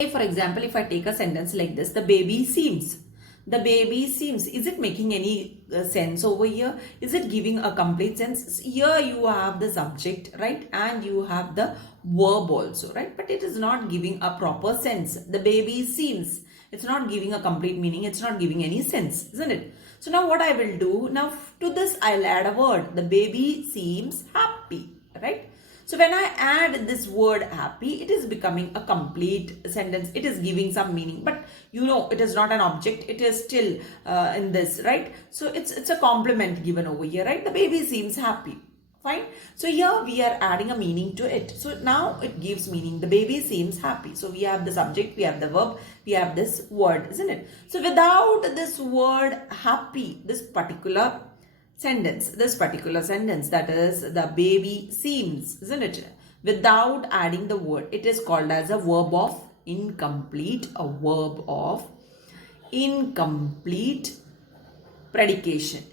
For example, if I take a sentence like this, the baby seems. The baby seems. Is it making any sense over here? Is it giving a complete sense? Here you have the subject, right? And you have the verb also, right? But it is not giving a proper sense. The baby seems. It's not giving a complete meaning. It's not giving any sense, isn't it? So now what I will do, now to this I'll add a word. The baby seems happy, right? So when I add this word happy, it is becoming a complete sentence. It is giving some meaning, but you know it is not an object. It is still in this, right? So it's a compliment given over here, right? The baby seems happy. Fine. So here we are adding a meaning to it. So now it gives meaning. The baby seems happy. So we have the subject, we have the verb, we have this word, isn't it? So without this word happy, this particular sentence, that is the baby seems, isn't it? Without adding the word, it is called as a verb of incomplete, a verb of incomplete predication,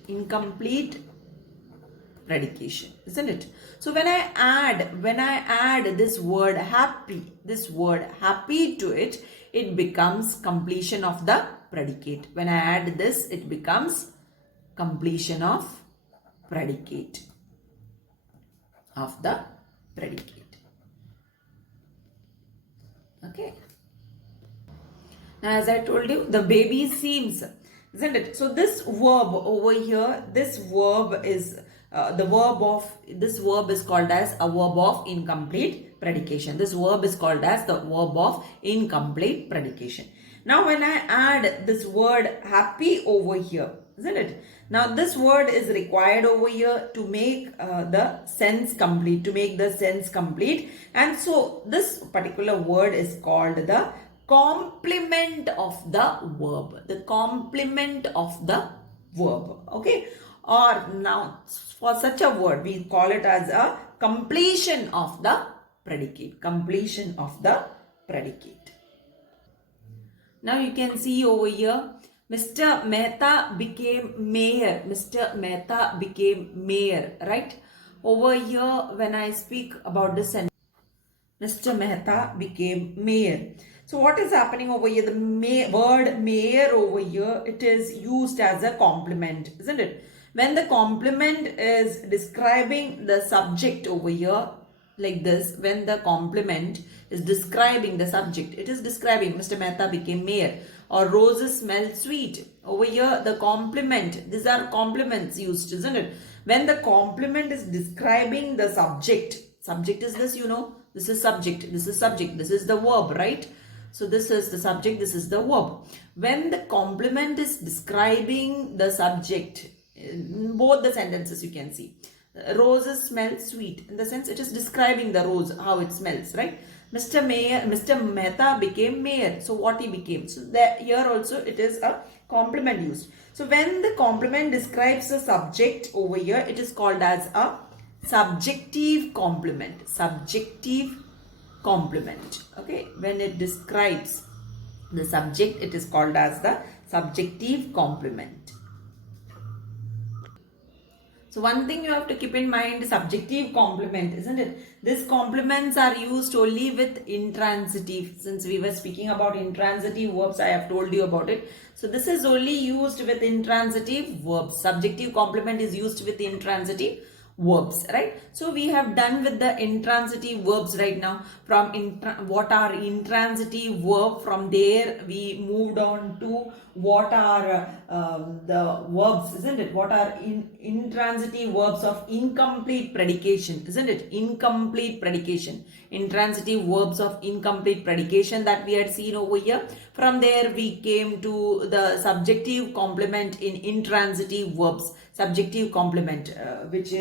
isn't it? So when I add this word happy to it, it becomes completion of the predicate. When I add this, it becomes completion of predicate Okay. Now as I told you, the baby seems, isn't it? So this verb over here, this verb is this verb is called as a verb of incomplete predication. This verb is called as the verb of incomplete predication. Now when I add this word happy over here, isn't it? Now this word is required over here to make the sense complete, and so this particular word is called the complement of the verb. Okay, or now for such a word we call it as a completion of the predicate. Now you can see over here, Mr. Mehta became mayor. Right? Over here, when I speak about this sentence, Mr. Mehta became mayor. So what is happening over here? The word mayor over here, it is used as a complement, isn't it? When the complement is describing the subject over here, like this, when the complement is describing the subject, it is describing Mr. Mehta became mayor, or roses smell sweet. Over here, the complement, these are complements used, isn't it? When the complement is describing the subject is this, you know, this is subject, this is the verb, right? So this is the subject, this is the verb. When the complement is describing the subject, in both the sentences you can see, roses smell sweet, in the sense it is describing the rose, how it smells, right? Mr. Mehta became mayor. So what he became? So that here also it is a complement used. So when the complement describes the subject over here, it is called as a subjective complement. Okay, when it describes the subject, it is called as the subjective complement. So one thing you have to keep in mind, subjective complement, isn't it? These complements are used only with intransitive. Since we were speaking about intransitive verbs, I have told you about it. So this is only used with intransitive verbs. Subjective complement is used with intransitive verbs, right? So we have done with the intransitive verbs right now. From what are intransitive verb, from there we moved on to what are the verbs, isn't it? What are intransitive verbs of incomplete predication, isn't it? Intransitive verbs of incomplete predication that we had seen over here. From there we came to the subjective complement in intransitive verbs, subjective complement, which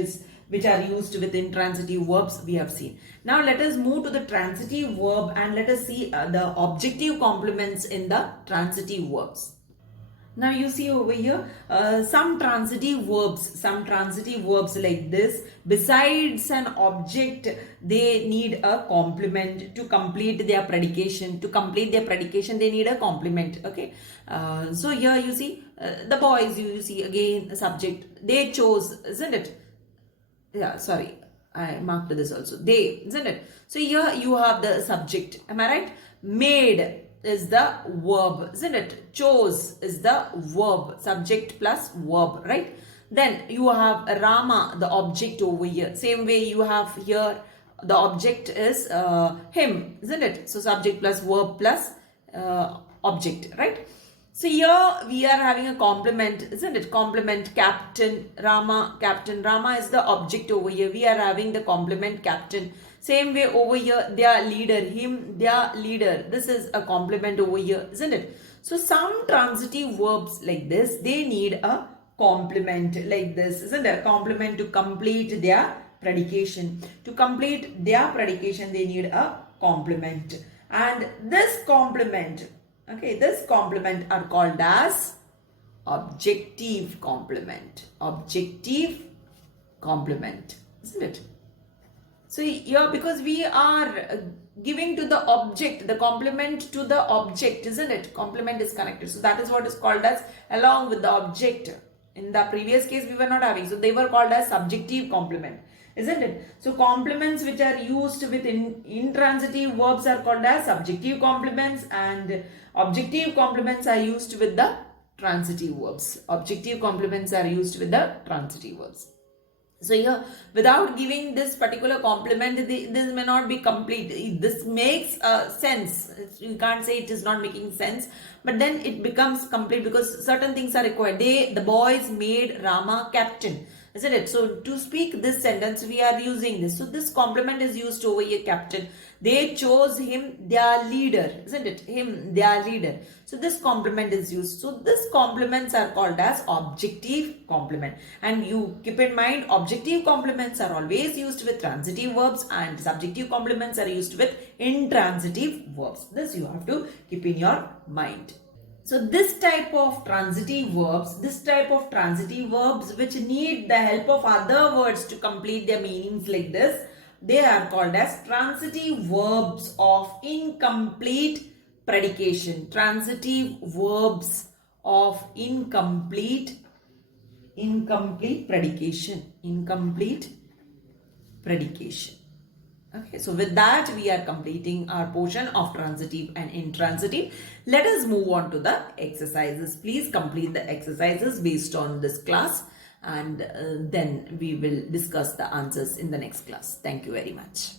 are used with intransitive verbs we have seen. Now let us move to the transitive verb and let us see the objective complements in the transitive verbs. Now you see over here some transitive verbs like this, besides an object, they need a complement to complete their predication. They need a complement. Okay. So here you see the boys, you see again a subject, they chose, isn't it? Yeah, sorry, I marked this also. They, isn't it? So here you have the subject. Am I right? Made is the verb, isn't it? Chose is the verb, subject plus verb, right? Then you have Rama, the object over here. Same way you have here, the object is him, isn't it? So subject plus verb plus object, right? So here we are having a complement, isn't it? Complement captain Rama. Captain Rama is the object over here. We are having the complement captain. Same way over here, their leader, him, their leader. This is a complement over here, isn't it? So some transitive verbs like this, they need a complement like this, isn't it? A complement to complete their predication. To complete their predication, they need a complement. And this complement, okay, this complement are called as objective complement. Objective complement, isn't it? So here, because we are giving to the object, the complement to the object, isn't it? Complement is connected. So that is what is called as along with the object. In the previous case, we were not having. So they were called as subjective complement, isn't it? So complements which are used with intransitive verbs are called as subjective complements, and objective complements are used with the transitive verbs. Objective complements are used with the transitive verbs. So here, without giving this particular complement, this may not be complete. This makes sense. You can't say it is not making sense, but then it becomes complete because certain things are required. The boys made Rama captain, isn't it? So to speak this sentence, we are using this. So this complement is used over here, captain. They chose him their leader, isn't it? Him, their leader. So this complement is used. So this complements are called as objective complement. And you keep in mind, objective complements are always used with transitive verbs and subjective complements are used with intransitive verbs. This you have to keep in your mind. So this type of transitive verbs, which need the help of other words to complete their meanings like this, they are called as transitive verbs of incomplete predication. Transitive verbs of incomplete predication. Incomplete predication. Okay, so with that, we are completing our portion of transitive and intransitive. Let us move on to the exercises. Please complete the exercises based on this class, and then we will discuss the answers in the next class. Thank you very much.